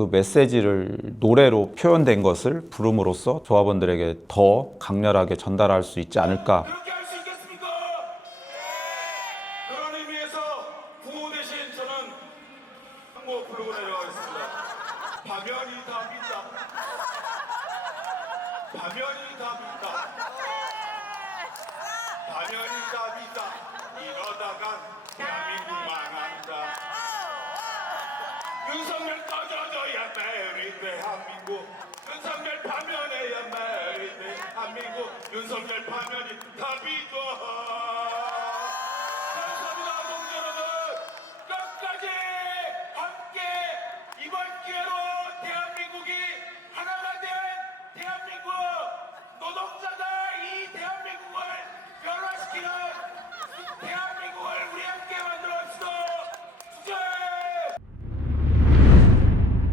그 메시지를 노래로 표현된 것을 부름으로써 조합원들에게 더 강렬하게 전달할 수 있지 않을까. 답이다. 이러다간 대한민국. 윤석열 꺼져줘야 매일 대한민국. 윤석열 파면해야 매일 대한민국. 윤석열 파면이 답이죠.